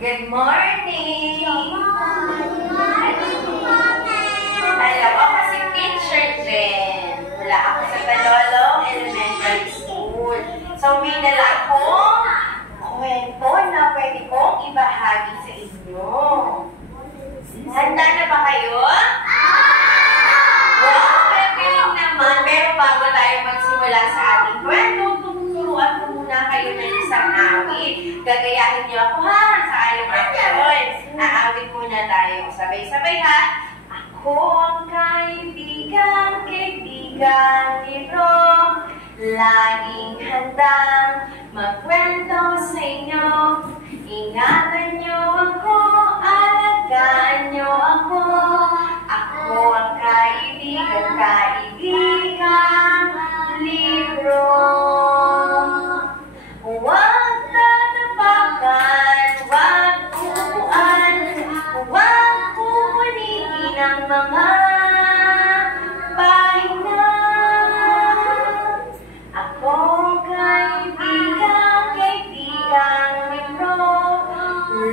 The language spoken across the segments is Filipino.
Good morning! Alam ako si Teacher Jen. Mula ako sa Talolong Elementary School. So, may dala akong kwento na pwede kong ibahagi sa inyo. Handa na ba kayo? Wow, kagaling naman. Pero bago tayo magsimula sa ating kwento, tuturuan ko muna kayo ng isang awit. Gagayahin niyo ako ha, sa kayong action. Aawit muna tayo. Sabay-sabay ha. Ako ang kaibigan libro, laging handang magkwento sa inyo. Ingatan niyo ako, alagaan niyo ako. Ako ang kaibigan libro. Huwag tatapakan, huwag upuan, huwag pupunihin ang mga pahina. Ako kaibigan libro,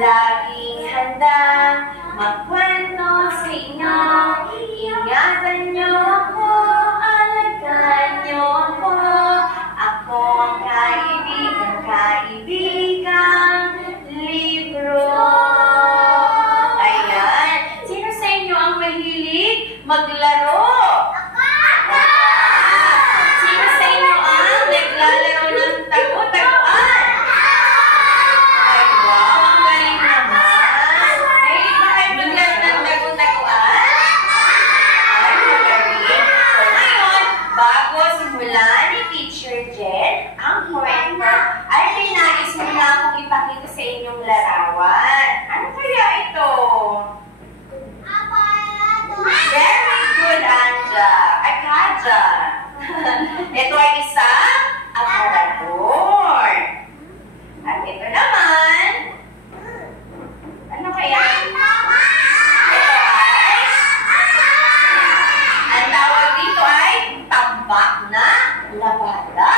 laging handa magkwento sa inyo. Ingatan niyo ako, alagaan niyo ako. Ako ang kaibigan libro. Ayan. Sino sa inyo ang mahilig maglaro? Sino sa inyo ang naglalaro ng tagu-taguan? Ay, wow, ang galing naman. Mahilig ba kayo maglaro ng tagu-taguan? Ay, magaling. So, ngayon, bago simulan ni Teacher Jen ang kwento, ay may nais muna akong ipakita sa inyong larawan. Ano kaya ito? Very good, Anja. Ay, Kaja. Ito ay isang aparador. At ito naman, ano kaya? Ito ay, ang tawag dito ay tambak na labada.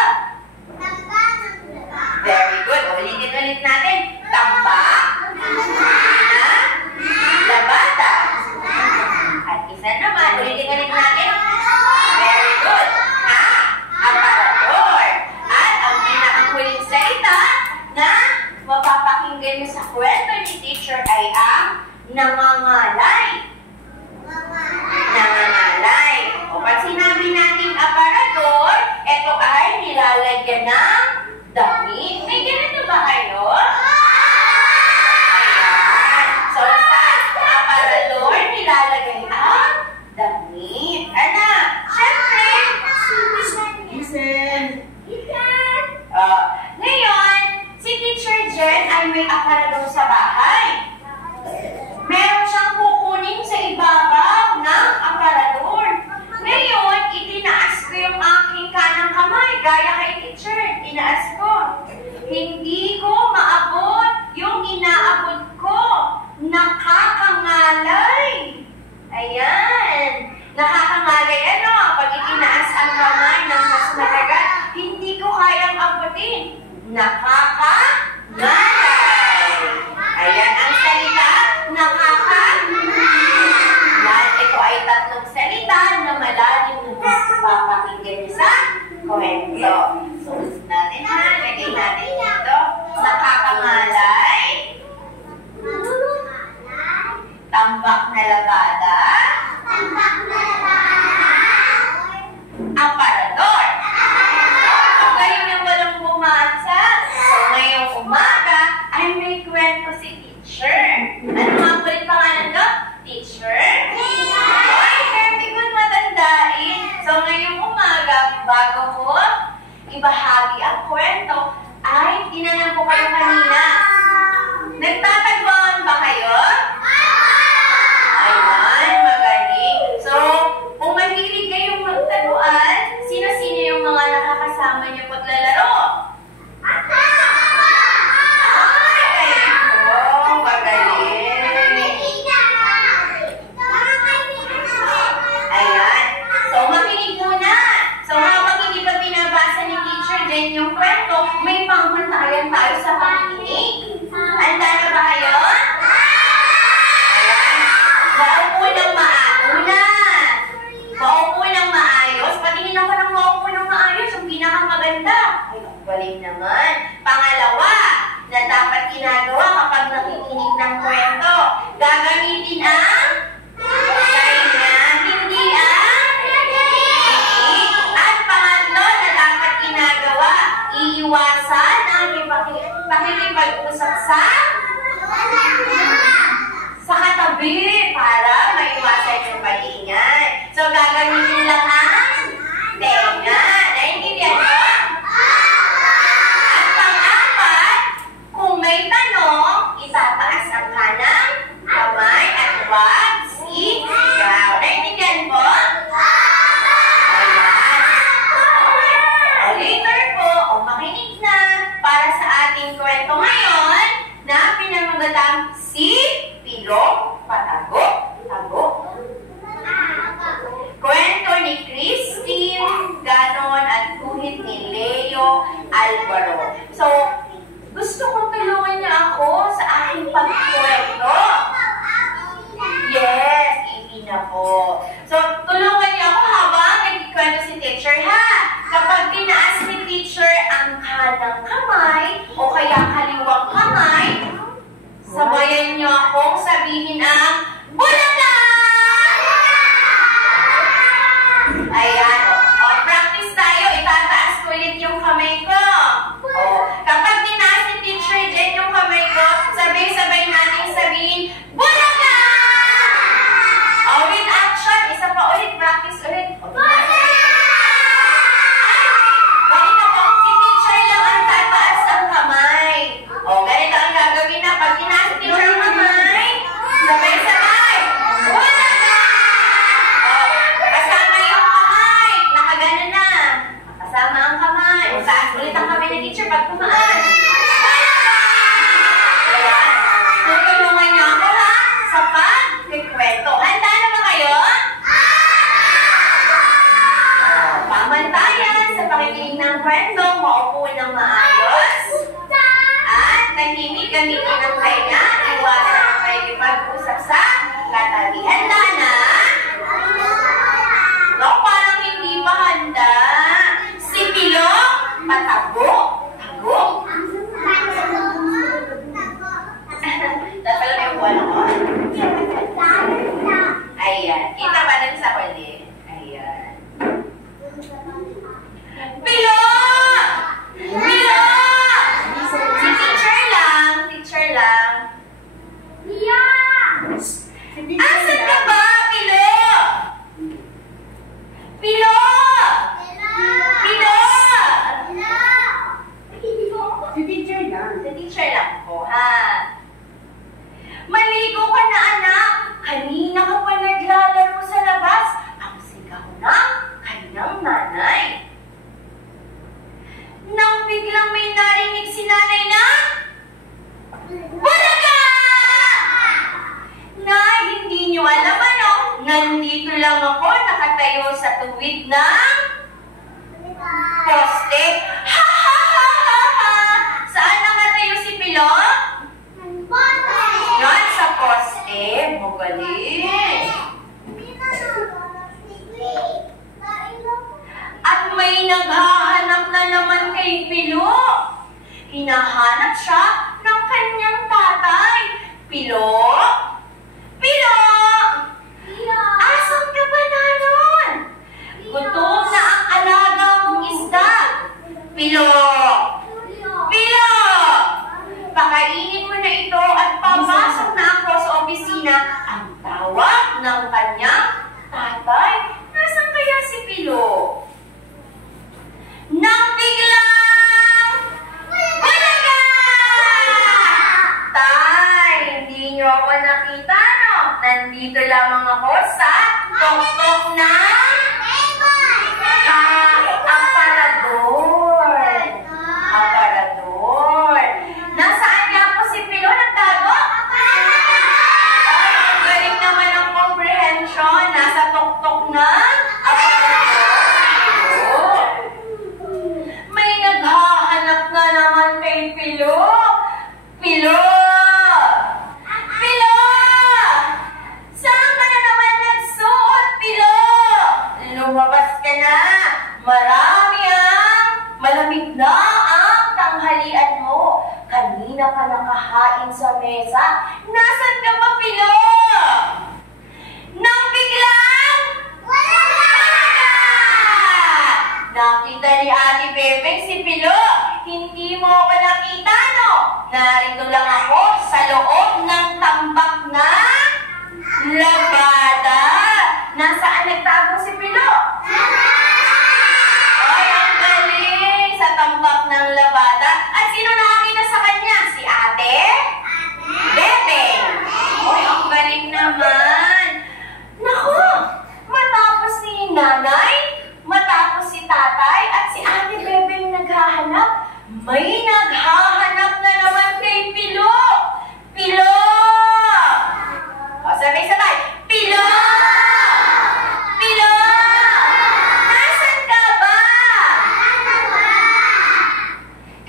Very good. Ulitin natin. Tambak na labada. At isa naman, ulitin natin. Very good. Aparador. At ang pinakahuling salita na mapapakinggan mo sa kwento ni Teacher ay ang nangangalay. Nangangalay. O pag sinabi natin aparador, ito ay nilalagyan ng damit. May ganito ba kayo? Ayan. So, sa aparador, nilalagay ang damit. Ano? Siyempre, ngayon, si Teacher Jen ay may aparador sa bahay. Meron siyang kukunin sa ibabaw ng aparador. Ngayon, itinaas ko yung aking kanang kamay, gaya kay Teacher. Tinaas ko. Hindi ko maabot yung inaabot ko. Nakakangalay. Ayan. Nakakangalay ano? Pag itinaas ang kamay ng mas matagal, hindi ko kayang abutin. Nakakangalay. Ayan ang salita. Nakakangalay. Ito ay tatlong salita na malalim na papakinggan niyo sa kwento. So, natin ha. Lagay natin dito. sa katabi para maiwasan yung pag-ingay. So, gagamitin lang ang tenga. Naintindihan mo? At pang-apat, kung may tanong, itataas ang kanang kamay at huwag sigaw. Naintindihan mo? Later po, makinig na para sa ating kwento ngayon na pinamagatang si Pilong Patago. Kwento ni Christine Ganon at guhit ni Leo Alvaro. So, gusto kong tulungan niya ako sa aking pagkwento. Yes, hindi na po. So, tulungan niya ako habang nagkikwento si teacher, ha? Kapag tinaas ni teacher ang kanang kamay o kaya kaliwang kamay, sabayan niyo akong sabihin ang Bulaga! Ayan. O, practice tayo. Itataas ko ulit yung kamay ko. O, kapag tinaas ni teacher dyan yung kamay ko, sabay-sabay natin sabihin, Bulaga! O, with action. Isa pa ulit. Practice ulit. Ganito po. Si teacher lang ang tataas ang kamay. O, ganito ang gagawin na. Pag tinaas ni teacher ang kamay, sabay-sabay. Bulaga! O, kasama yung kamay. Nakagano na. Kasama ang kamay. O, taas ulit ang kamay ng teacher pag tumaan. Ayan. Tutulungan niyo ako, ha? Sa pag-kwento. Handa na ba kayo? Pamantayan sa pakikinig ng kwento, maupo ng maayos. At tahimik gamitin ng kanya, iwasan ang pakikipag-usap sa katabi. Handa na? No, parang hindi pa handa. Si Pilong Patago. Tapos lang yung buwan ako. Ayan. Kita pa lang sa huli. Ayan. Pilong! Pilong! Si teacher lang. Teacher lang. Asan ka ba, Pilong? Pilong! Pilong! Si teacher lang. Si teacher lang po, ha? Maligo ka na, anak. Kanina ka pa naglalaro sa labas. Ang sigaw ng kanyang nanay. Nang biglang may narinig si nanay na, Bulaga! Na hindi niyo alam ano, nandito lang ako nakatayo sa tuwid ng poste. Ha ha ha ha ha! Saan nakatayo si Pilong? Yan, sa poste. Magaling. At may naghahanap na naman kay Pilong. Hinahanap siya ng kanyang tatay. Pilong? Pilong! Asan ka ba nanon? Gutom na ang alaga mong isda. Pilong! Pilong! Pakainin mo na ito at papasok na ako sa opisina. Ang tawag ng kanyang tatay. Nasaan kaya si Pilong? Nang biglang Bulaga! Tay, hindi niyo ako nakita, no? Nandito lamang ako sa tuktok ng aparador. Aparador. Nasaan nga po si Pilong? Nagtago? Ay, ang galing naman ang comprehension. Nasa tuktok ng aparador. May naghahanap na naman kay Pilong. Pilong! Pilong! Saan ka na naman nagsuot, Pilong? Lumabas ka na. Malamig na ang tanghalian mo. Kanina ka nakahain sa mesa. Nasaan ka ba, Pilong? Nang biglang Bulaga! Nakita ni Ate Bebeng si Pilong. Hindi mo ako nakita, no? Narito lang ako sa loob ng tambak na labada. Nasaan nagtago si Pilo? Ay, ang galing! Sa tambak ng labada. At sino nakakita sa kanya? Si Ate? Bebeng. Ay, ang galing naman. Naku! Matapos si Nanay, matapos si Tatay, at si Ate Bebeng naghahanap, may naghahanap na naman kay Pilo. Pilo! O, sabay-sabay. Pilo! Pilo! Nasaan ka ba?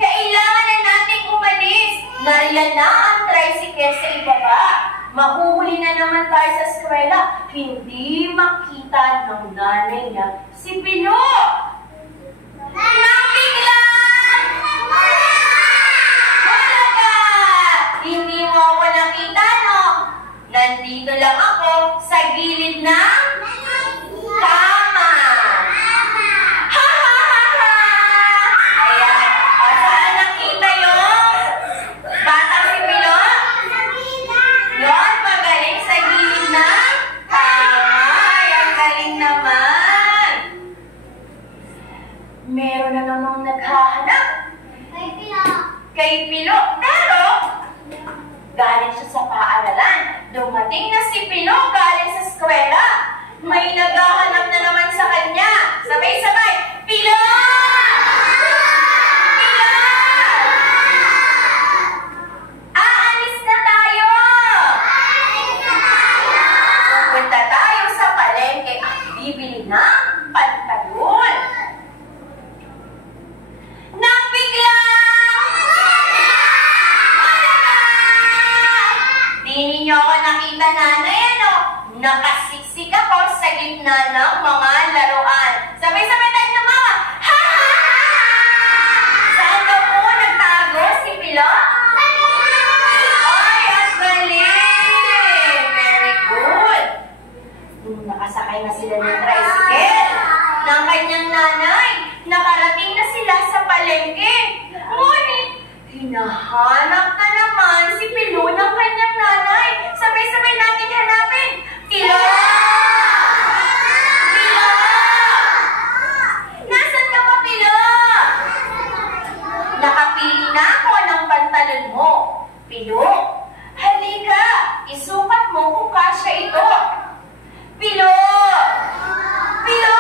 Kailangan na nating umalis. Nariyan na ang tricycle sa ibaba. Mahuhuli na naman tayo sa eskwela. Hindi makita ng nanay niya si Pilo. Nang biglang malaga! Hindi mo ako nakita, no? Nandito lang ako sa gilid ng kama. Ha ha ha ha! Ayan. O, saan nakita yung batang si Pilo? Yon, magaling sa gilid ng kama. Ay, ang galing naman. Meron na namang naghahanap kay Pilo. Pero, galing siya sa paaralan. Dumating na si Pilo galing sa eskwela. May naghahanap na naman sa kanya. Sabay-sabay, Pilo! Pilo! Aalis na tayo! Pupunta tayo sa palengke at bibili ng pantalon. Nang biglang malaga! Di ninyo ako nakita, nanay, ano? Nakasiksik ako sa gitna ng mga laruan. Sabay-sabay tayo na mama. Ha ha ha! Saan daw po nagtago si Pilo? Ay, ang galing! Very good! Nakasakay na sila ng tricycle ng kanyang nanay. Nakarating na sila sa palengke. Ngunit, hinahanap na naman si Pilo ng kanyang nanay. Sabay-sabay natin hanapin. Pilo! Pilo! Nasaan ka ba, Pilo? Nakapili na ako ng pantalon mo. Pilo, halika. Isukat mo kung kasya ito. Pilo! Pilo!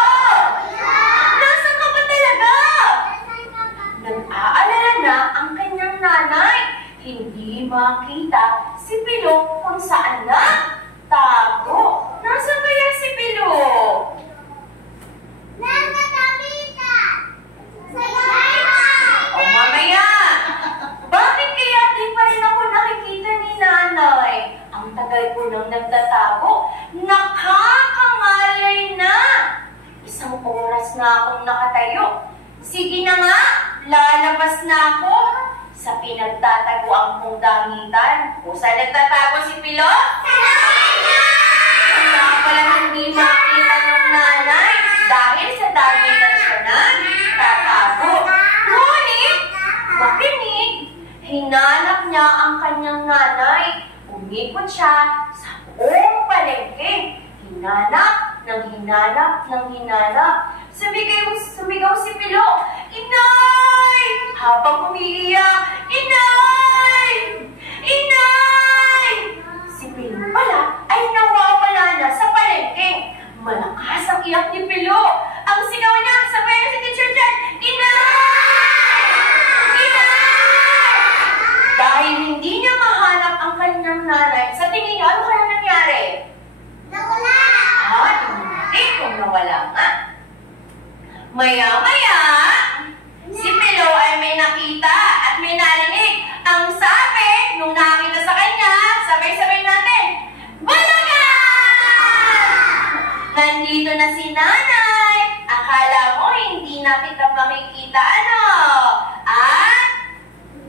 Nasaan ka ba talaga? Nag-aalala na ang kanyang nanay. Hindi makita si Pilo kung saan na tago. Nasaan kaya si Pilo? O mamaya, bakit kaya di pa rin ako nakikita ni nanay? Ang tagal ko nang nagtatago. Nakakangalay na. Isang oras na akong nakatayo. Sige na nga, lalabas na ako sa pinagtataguan kong damitan. O saan nagtatago si Pilo? Kaya pala hindi makita ng nanay dahil sa damitan siya na tatago. Ngunit, makinig, hinanap niya ang kanyang nanay. Umikot siya sa buong palengke. Hinanap ng hinanap ng hinanap. Sumigaw si Pilo, Inay! Habang umiiyak, Inay! Inay! Si Pilo pala ay nawawala na sa palengke. Malakas ang iyak ni Pilo. Ang sigaw niya, sabay na si Teacher Jan, Inay! Inay! Dahil hindi niya mahanap ang kanyang nanay, sa tingin niyo, ano kaya nangyari? Nawala! Hindi kung nawala nga. Maya-maya, si Pilo ay may nakita at may narinig. Ang sabi, nung nakita sa kanya, sabay-sabay natin, Balaga! Nandito na si nanay. Akala mo hindi na kita makikita, ano? At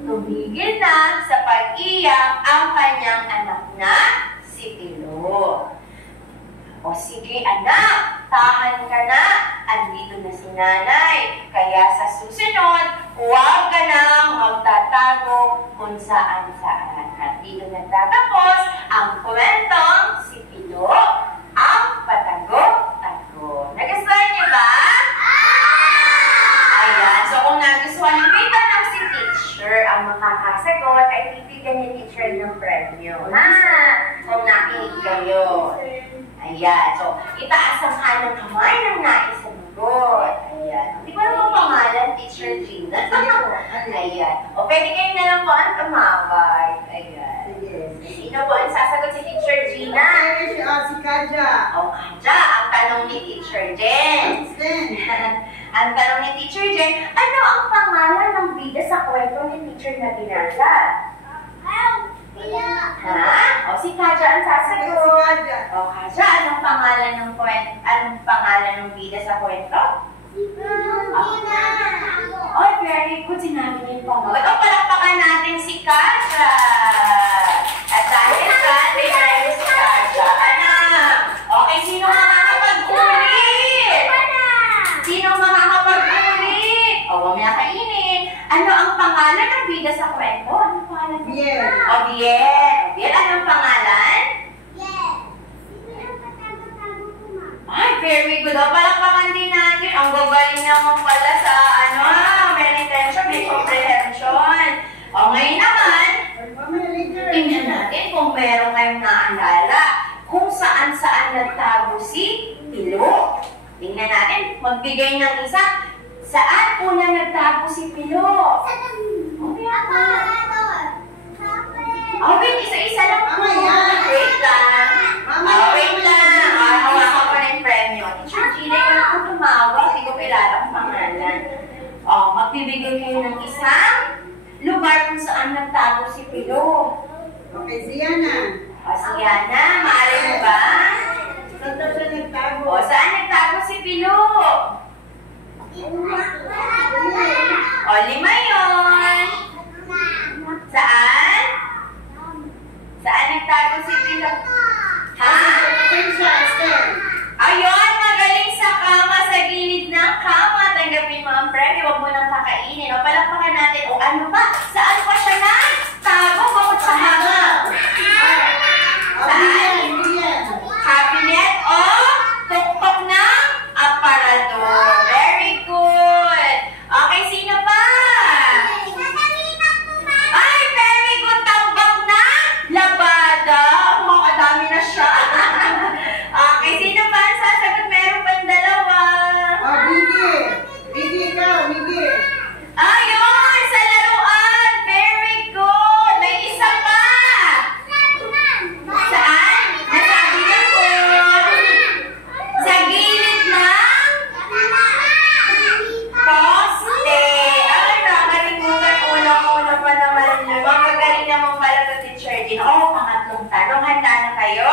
tumigil na sa pag-iyak ang kanyang anak na si Pilo. O sige anak, tahan ka na. Andito na si nanay. Kaya sa susunod, huwag ka nang magtatago kung saan-saan. At dito nagtatapos ang kwentong si Pilo ang patago-tago. Nagustuhan niyo ba? Ayan. So kung nagustuhan niyo, may tanong si teacher. Ang makakasagot ay bibigyan ni teacher ng premyo. Kung nakinig kayo. Ayan. So, itaas ang kanang kamay ng naisagot. Ayan. Hindi ko naman pangalan, Teacher Gina. Ayan. O, pwede kayo na lang po ang tumawag. Ayan. Sino po ang sasagot si Teacher Gina? Si Kaja. O, Kaja. Ang tanong ni Teacher Jen. Ang tanong ni Teacher Jen, ano ang pangalan ng bida sa kwento ni Teacher na binasa? Ha? O, si Kaja ang sasagot. O, Kaja, anong pangalan ng kwento? Anong pangalan ng bida sa kwento? Oh, very good. Sinabi niyo yung pangalan. O, palakpakan natin si Kaja. At dahil sa favorite si Kaja, anak. Okay, sino makakapag-ulit? Sino makakapag-ulit? O, huwag na kainin. Ano ang pangalan ng bida sa kwento? Anong pangalan? Biel. O, Biel. Biel, anong pangalan? Ay, very good. O, palakpakan din natin. Ang gagaling naman pala sa, may retention, may comprehension. O, ngayon naman, tingnan natin kung meron kayong naalala kung saan-saan nagtago si Pilo. Tingnan natin, magbigay ng isa. Saan una nagtago si Pilo? Wait, isa-isa lang po. Wait lang. Wait lang. Hawakan pa na yung premyo. Teacher Gina, ikaw po tumawag. Hindi ko kilala ang pangalan. Magbibigay kayo ng isang lugar kung saan nagtago si Pilo. Okay, si Yana. Si Yana, maaari mo ba? Saan daw siya nagtago? Saan nagtago si Pilo? 5 yun. Saan? Saan nagtago si Pilo? Ha? Ayun, magaling sa kama, sa gilid ng kama. Tanggapin mo ang premyo, huwag mo nang kakainin. O, palakpakan natin. O, ano ba? Saan pa siya nagtago? Bakit sa hanga? Saan? Cabinet o tuktok ng aparador. Very good. Okay, sino pa? Ay, very good. Tambak na labada. Makakadami na siya. Okay, sino pa ang sasagot? Meron pang dalawa. Miggy, ikaw, Miggy. Ayun, sa laruan. Very good. May isa pa. Saan? Nasabi na po. Sa gilid ng poste. Ay, nakalimutan. Unang-una pa naman yun. Magagaling naman pala sa teacher din. Pangatlong tanong. Handa na kayo?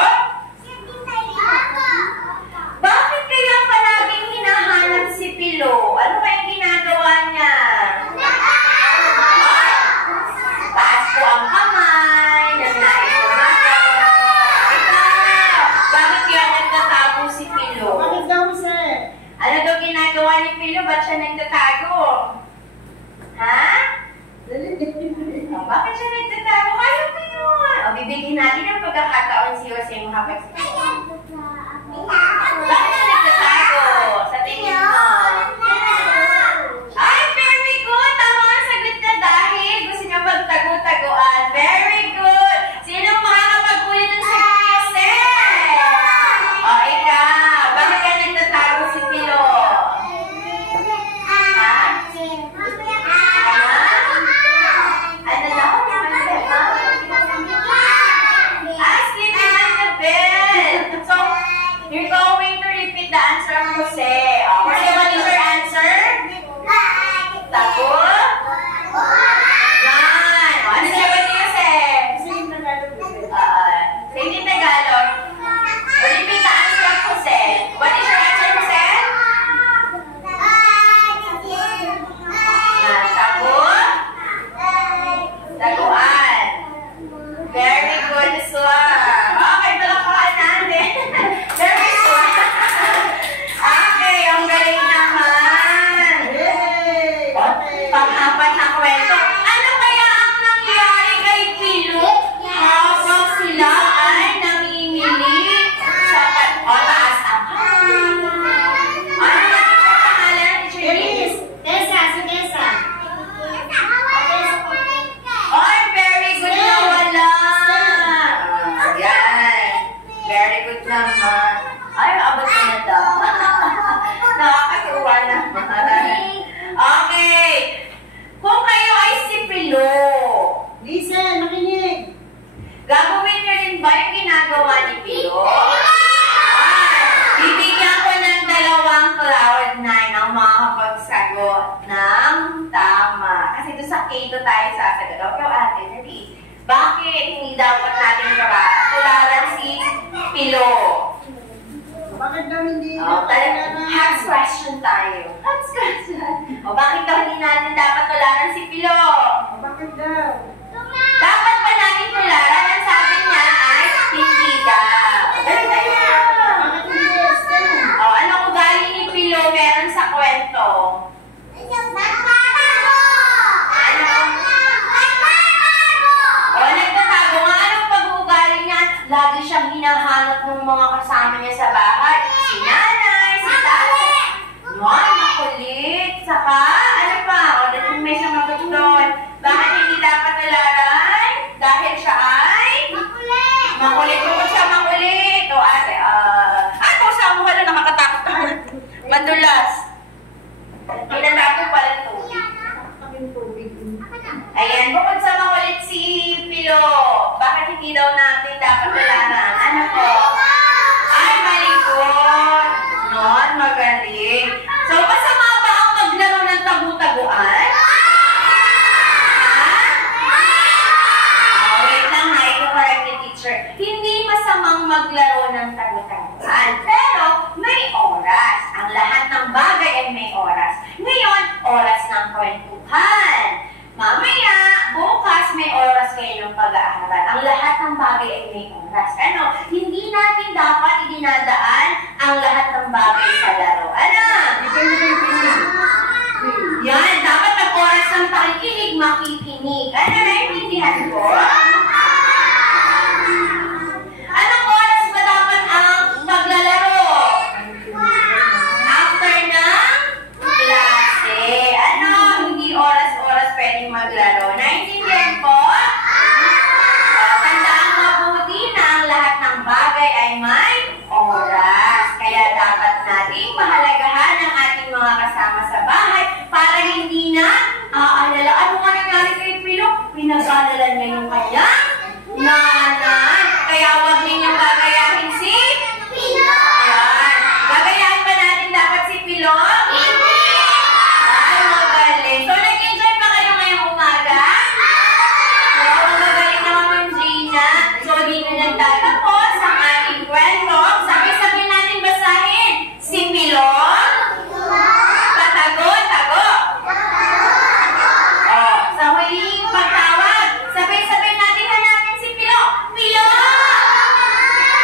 Bakit kaya palaging hinahanap si Pilo? Ano kayang ginagawa niya? Taas po ang kamay. Nagnain kumakas. Ikaw, bakit kaya nagtatago si Pilo? Bakit daw, sir? Ano daw ginagawa ni Pilo? Ba't siya nagtatago? Ha? Bakit siya nagtatago? Kaya mo yun. Bibigyan natin ang pagkakataon si Jose makapagsagot. Bakit siya nagtatago? Sa tingin mo? Ay, very good! Tama ang sagot na dahil gusto niya magtago-taguan. Very good! Sino makakapag-ulit ng sagot ni Jose? Ikaw! Bakit ka nagtatago si Pilo? Ano daw? Sleeping on the bed! din ba yung ginagawa ni Pilo? Bibigyan ko ng 2 cloud9 ang makakapagsagot ng tama. Kasi doon sa K2 tayo sasagot. Okay, ate, dali. Bakit hindi dapat natin tularan si Pilo? Bakit daw hindi Hacks question tayo. Hacks question. Bakit daw hindi natin dapat tularan si Pilo? Bakit daw? Dapat ba natin tularan? Ang sabi niya ay hindi daw. Bakit hindi, Esther? Anong ugali ni Pilo meron sa kwento? Nagtatago nga. Anong pag-uugali niya? Lagi siyang hinahanap ng mga kasama niya sa bahay. Si nanay, si tatay. Yan, makulit. Saka, ano pa? Dahil may sumagot doon. Bakit hindi dapat tularan? Dahil siya ay? Makulit. Kung siya makulit. O ate, sa mo ka nakakatakot ka. Mandulas. Pinanako pala tubig. Ayan, bukod sa makulit si Pilo, bakit hindi daw natin dapat tularan? Ano po? Ay, malikot. Non, magaling. So, masama ba ang maglaro ng tagu-taguan? Wait lang ha, ito correct ni teacher. Hindi masamang maglaro ng tagu-taguan. Pero, may oras. Ang lahat ng bagay ay may oras. Ngayon, oras ng kwentuhan. Mamaya, bukas may oras kayo ng pag-aaral. Ang lahat ng bagay ay may oras. Hindi natin dapat idinadaan ang lahat ng bagay sa laro. Yan, dapat ang oras ng pakikinig, makikinig. Naintindihan ko? Anong oras ba dapat ang paglalaro? After ng klase. Hindi oras-oras pwedeng maglaro. Naintindihan po? Tandaan mabuti na ang lahat ng bagay ay may oras. Kaya dapat nating mahalagahan ang ating mga kasama sa bahay para hindi na aalala. Ano nga nangyari kay Pilo? Pinag-aalala niya yung kanyang nanay. Kaya huwag ninyong gagayahin si Pilo. Ayan. Gagayahin ba natin dapat si Pilo? Ay, magaling. So, nag-enjoy pa kayo ngayong umaga? Oo, magaling naman Gina. So, dito nagtatapos ang ating kwento. Sabi-sabi natin basahin. Si Pilo. Patago. Sa huling pagtawag. Sabay-sabay natin hanapin si Pilo. Pilo!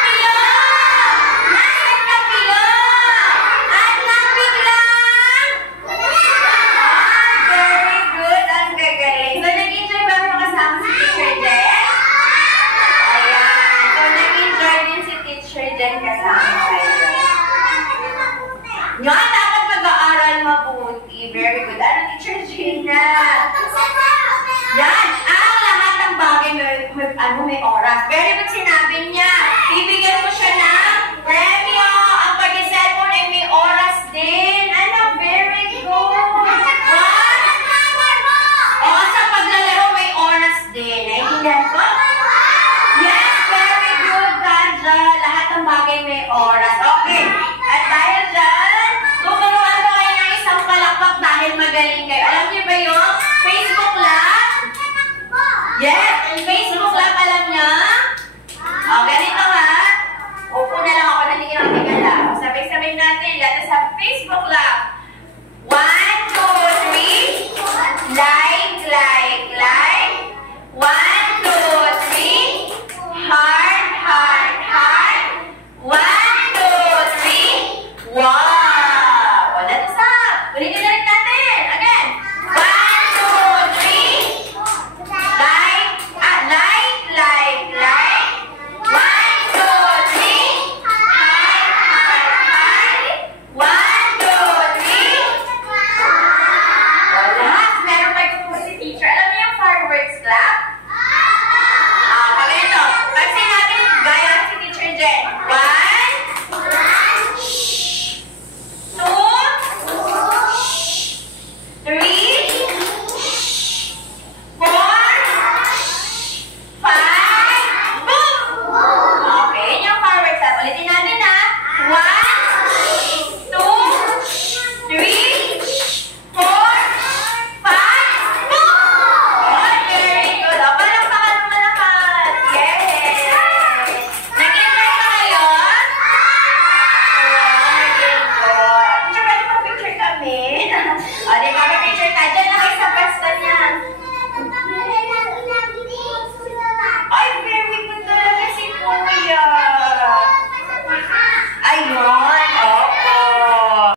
Pilo! Nasaan ka, Pilo? At nabiglang! Very good. Ang gagaling. So, nag-enjoy ba mo kasama si Teacher Jen? Ayan. So, nag-enjoy din si Teacher Jen kasama kayo. Yan, dapat mag-aaral mabuti. Very good. Teacher Gina? Yan, ang lahat ng bagay may oras. Very good sinabi niya. Ibigyan mo siya ng premyo. Ang pag-cellphone ay may oras din. Very good. Sa paglalaro may oras din. Naiintindihan ko? Yes, very good, Kanja. Lahat ng bagay may oras. Okay. At dahil dyan, tuturuan ko kayo ng isang palakpak dahil magaling kayo. Alam niyo ba yung Facebook Live? Yes, Facebook Live, alam niya?